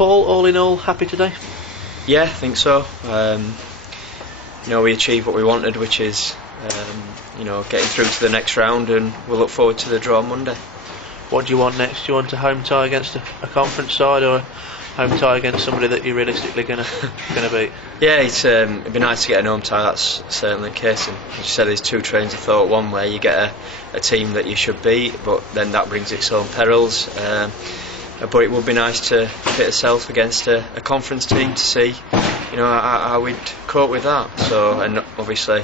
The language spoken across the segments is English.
Paul, all in all, happy today? Yeah, I think so. We achieved what we wanted, which is getting through to the next round, and we'll look forward to the draw on Monday. What do you want next? Do you want a home tie against a conference side, or a home tie against somebody that you're realistically gonna beat? Yeah, it'd be nice to get a home tie. That's certainly the case. And as you said, there's two trains of thought. One where you get a team that you should beat, but then that brings its own perils. But it would be nice to pit ourselves against a conference team to see, how we'd cope with that. So, and obviously,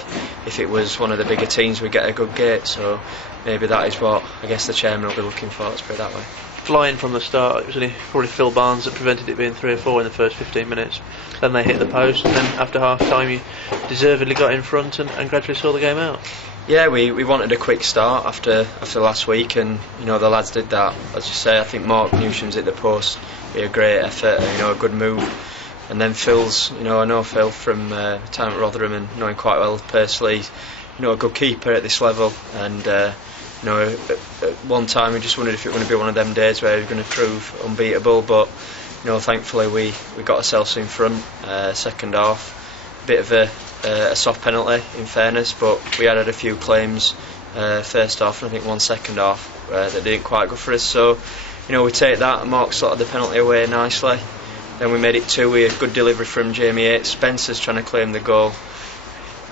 if it was one of the bigger teams, we'd get a good gate. So maybe that is what I guess the chairman will be looking for. Let's put it that way. Flying from the start, it was only probably Phil Barnes that prevented it being 3 or 4 in the first 15 minutes. Then they hit the post, and then after half time, you deservedly got in front and gradually saw the game out. Yeah, we wanted a quick start after last week, and the lads did that. As you say, I think Mark Newsham's hit the post, be a great effort, a good move. And then Phil's, I know Phil from time at Rotherham and know him quite well personally. A good keeper at this level, and at one time we just wondered if it was going to be one of them days where he was going to prove unbeatable. But thankfully we got ourselves in front. Second half, bit of a soft penalty in fairness, but we had a few claims first half and I think one second half that didn't quite go for us. So we take that. Mark slotted the penalty away nicely. Then we made it 2. We had good delivery from Jamie Yates. Spencer's trying to claim the goal.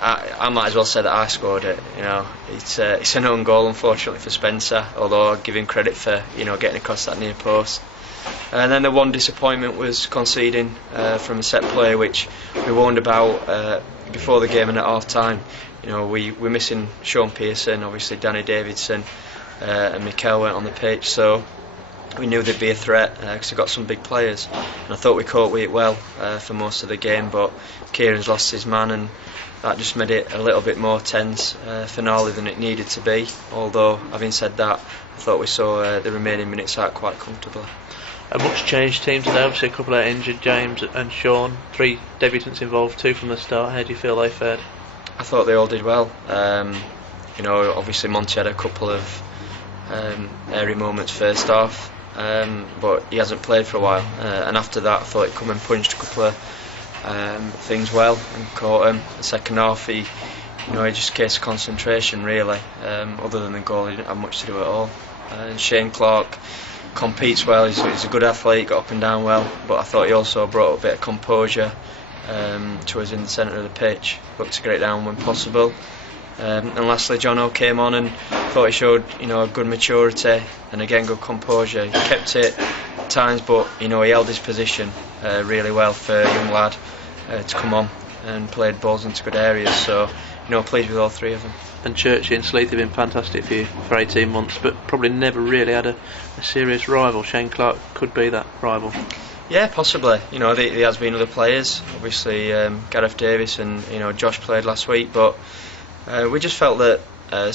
I might as well say that I scored it. It's an own goal, unfortunately, for Spencer, although I give him credit for getting across that near post. And then the one disappointment was conceding from a set play, which we warned about before the game and at half time. We're missing Sean Pearson, obviously Danny Davidson, and Mikel went on the pitch, so we knew there'd be a threat because we've got some big players, and I thought we coped with it well for most of the game. But Kieran's lost his man, and that just made it a little bit more tense finale than it needed to be. Although, having said that, I thought we saw the remaining minutes out quite comfortably. A much changed team today, obviously a couple of injured, James and Sean, 3 debutants involved, 2 from the start. How do you feel they fared? I thought they all did well. Obviously Monty had a couple of airy moments first half, but he hasn't played for a while, and after that I thought he'd come and punched a couple of things well and caught him. The second half he just a case of concentration really. Other than the goal, he didn't have much to do at all. And Shane Clark competes well. He's a good athlete, got up and down well, but I thought he also brought a bit of composure to us in the centre of the pitch, looked to get it down when possible. And lastly, Jono came on and thought he showed a good maturity and again good composure. He kept it at times, but he held his position really well for a young lad to come on and played balls into good areas. So pleased with all 3 of them. And Churchy and Sleeth have been fantastic for you for 18 months, but probably never really had a serious rival. Shane Clark could be that rival. Yeah, possibly. There has been other players. Obviously, Gareth Davis and Josh played last week, but we just felt that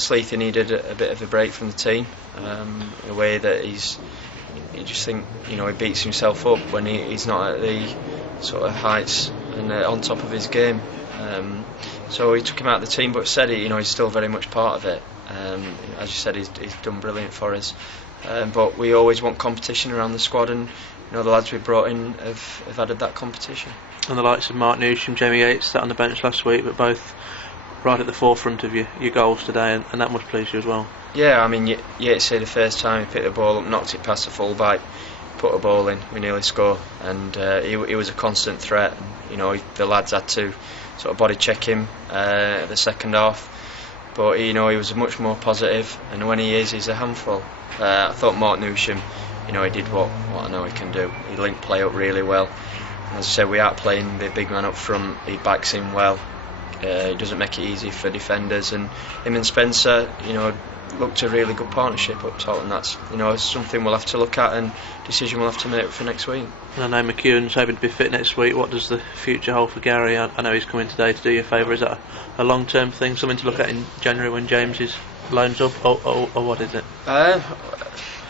Sleeth needed a bit of a break from the team. In a way that you just think he beats himself up when he's not at the sort of heights and on top of his game. So he took him out of the team, but said he's still very much part of it. As you said, he's done brilliant for us. But we always want competition around the squad, and the lads we brought in have added that competition. And the likes of Mark Newsham, Jamie Yates sat on the bench last week, but both right at the forefront of your goals today, and that must please you as well. Yeah, I mean, Yates said the first time he picked the ball up, knocked it past the full back, put a ball in, we nearly scored, and he was a constant threat. The lads had to sort of body check him the second half, but he was much more positive, and when he's a handful. I thought Mark Newsham, he did what I know he can do. He linked play up really well, and as I said, we aren't playing the big man up front. He backs him well. He doesn't make it easy for defenders, and him and Spencer, looked a really good partnership up top, and that's something we'll have to look at and decision we'll have to make for next week. And I know McEwen's hoping to be fit next week. What does the future hold for Gary? I know he's coming today to do you a favour. Is that a long-term thing, something to look at in January when James is loans up, or what is it? I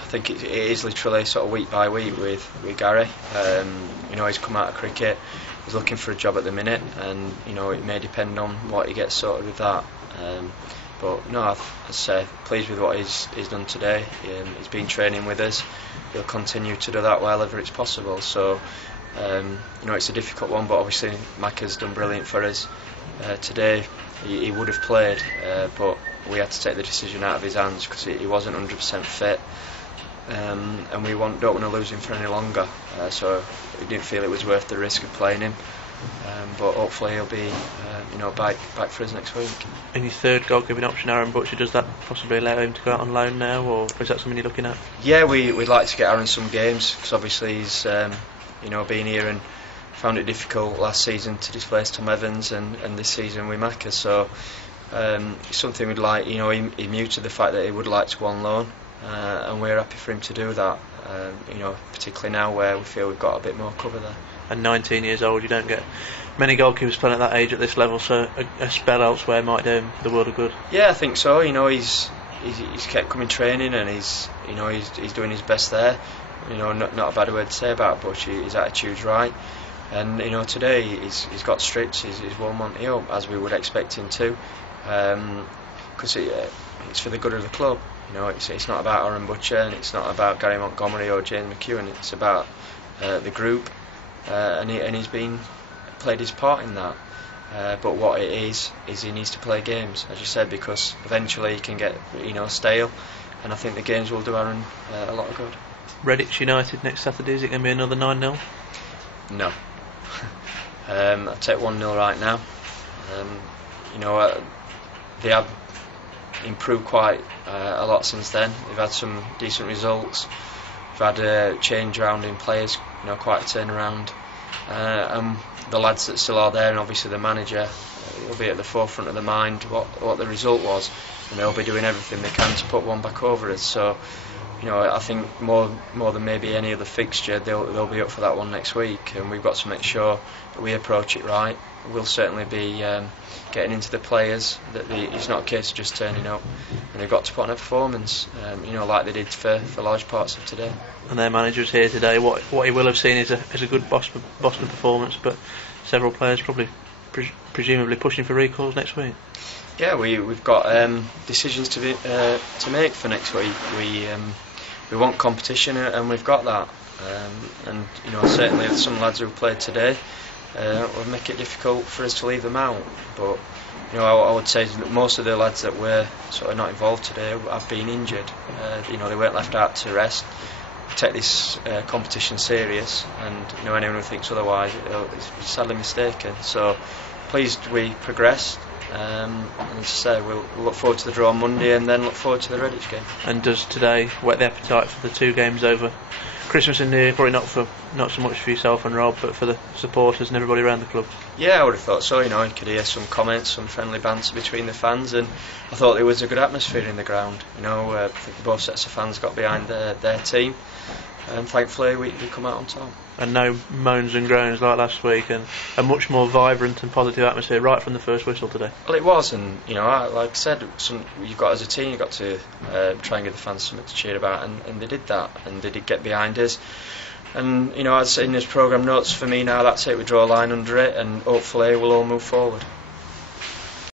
think it is literally sort of week by week with Gary. He's come out of cricket, he's looking for a job at the minute, and it may depend on what he gets sorted with that. But no, I say pleased with what he's done today. He's been training with us. He'll continue to do that wherever it's possible. So it's a difficult one, but obviously Macca's done brilliant for us today. He would have played, but we had to take the decision out of his hands because he wasn't 100% fit, and we don't want to lose him for any longer. So we didn't feel it was worth the risk of playing him. But hopefully he'll be back for us next week. And your third goalkeeping option, Aaron Butcher, does that possibly allow him to go out on loan now, or is that something you're looking at? Yeah, we'd like to get Aaron some games because obviously he's been here and found it difficult last season to displace Tom Evans and this season with Macca. So it's something we'd like. He muted the fact that he would like to go on loan, and we're happy for him to do that. Particularly now where we feel we've got a bit more cover there. And 19 years old, you don't get many goalkeepers playing at that age at this level, so a spell elsewhere might do him the world of good. Yeah, I think so. He's kept coming training, and he's doing his best there. Not a bad word to say about Butch. His attitude's right, and today he's got strips. He's well Monty up as we would expect him to, because it's for the good of the club. It's not about Aaron Butcher, and it's not about Gary Montgomery or James McEwen. It's about the group. And he's played his part in that. But what it is he needs to play games, as you said, because eventually he can get stale, and I think the games will do Aaron a lot of good. Redditch United next Saturday, is it going to be another 9-0? No. I'll take 1-0 right now. They have improved quite a lot since then. They've had some decent results. We've had a change around in players, quite a turnaround, and the lads that still are there, and obviously the manager, will be at the forefront of the mind what the result was, and they'll be doing everything they can to put one back over us. So I think more than maybe any other fixture, they'll be up for that one next week, and we've got to make sure that we approach it right. We'll certainly be getting into the players, that it's not a case of just turning up, and they've got to put on a performance, like they did for large parts of today. And their manager's here today. What he will have seen is a good Boston performance, but several players probably presumably pushing for recalls next week. Yeah, we've got decisions to make for next week. We want competition, and we've got that. And certainly some lads who played today would make it difficult for us to leave them out. But I would say that most of the lads that were sort of not involved today have been injured. They weren't left out to rest. We take this competition serious, and anyone who thinks otherwise is sadly mistaken. So pleased we progressed. And as I say, we'll look forward to the draw on Monday, and then look forward to the Redditch game. And does today whet the appetite for the two games over Christmas and New Year? Probably not so much for yourself and Rob, but for the supporters and everybody around the club. Yeah, I would have thought so. You could hear some comments, some friendly banter between the fans, and I thought there was a good atmosphere in the ground. I think both sets of fans got behind their team, and thankfully we come out on top. And no moans and groans like last week, and a much more vibrant and positive atmosphere right from the first whistle today. Well, it was, and like I said, you've got as a team, you've got to try and give the fans something to cheer about, and they did that, and they did get behind us. And as in his programme notes for me now, that's it. We draw a line under it, and hopefully we'll all move forward.